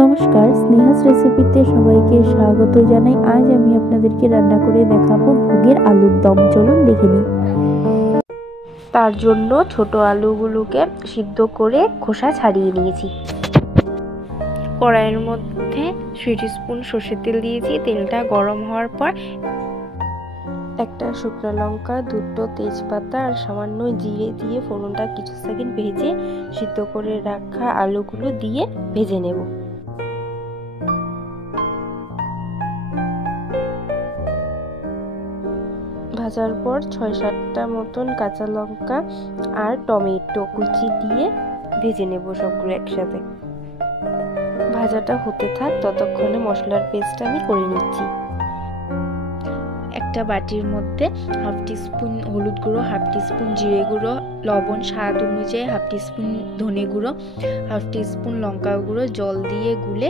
নমস্কার, স্নেহাস রেসিপিতে সবাইকে স্বাগত জানাই। আজ আমি আপনাদেরকে রান্না করে দেখাবো ভোগের আলুর দম। চলুন দেখে নিই। তার জন্য ছোট আলুগুলোকে সিদ্ধ করে খোসা ছাড়িয়ে নিয়েছি। কড়াইয়ের মধ্যে 3 স্পুন সর্ষের তেল দিয়েছি। তেলটা গরম হওয়ার পর একটা শুকনো লঙ্কা, 2টো তেজপাতা আর সামান্য জিরে দিয়ে ফোড়নটা কিছু সেকেন্ড ভেজে সিদ্ধ করে রাখা আলুগুলো দিয়ে ভেজে নেব। ভাজার পর 6-7টা মতন কাঁচা লঙ্কা আর টমেটো কুচি দিয়ে ভেজে নেব সবগুলো একসাথে। ভাজাটা হতে থাক, ততক্ষণে মশলার পেস্টটা আমি করে নিচ্ছি। একটা বাটির মধ্যে 1/2 টিস্পুন হলুদ গুঁড়ো, 1/2 টিস্পুন জিরে গুঁড়ো, লবণ স্বাদ অনুযায়ী, 1/2 টিস্পুন ধনে গুঁড়ো, 1/2 টিস্পুন লঙ্কা গুঁড়ো জল দিয়ে গুলে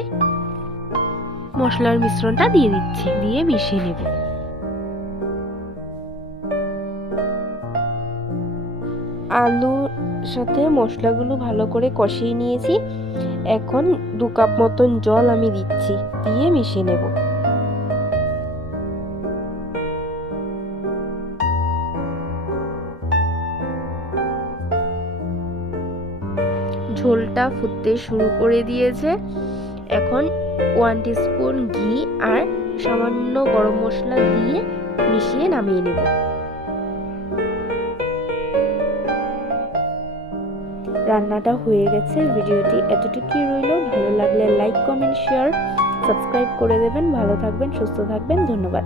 মশলার মিশ্রণটা দিয়ে দিচ্ছি, দিয়ে মিশিয়ে নেব। আলুর সাথে মশলাগুলো ভালো করে কষিয়ে নিয়েছি। এখন 2 কাপ মতন জল আমি দিচ্ছি, দিয়ে মিশিয়ে নেব। ঝোলটা ফুটতে শুরু করে দিয়েছে। এখন 1 টিস্পুন ঘি আর সামান্য গরম মশলা দিয়ে মিশিয়ে নামিয়ে নেব। রান্নাটা হয়ে গেছে। ভিডিওটি এতটুকুই রইল। ভালো লাগলে লাইক, কমেন্ট, শেয়ার, সাবস্ক্রাইব করে দেবেন। ভালো থাকবেন, সুস্থ থাকবেন। ধন্যবাদ।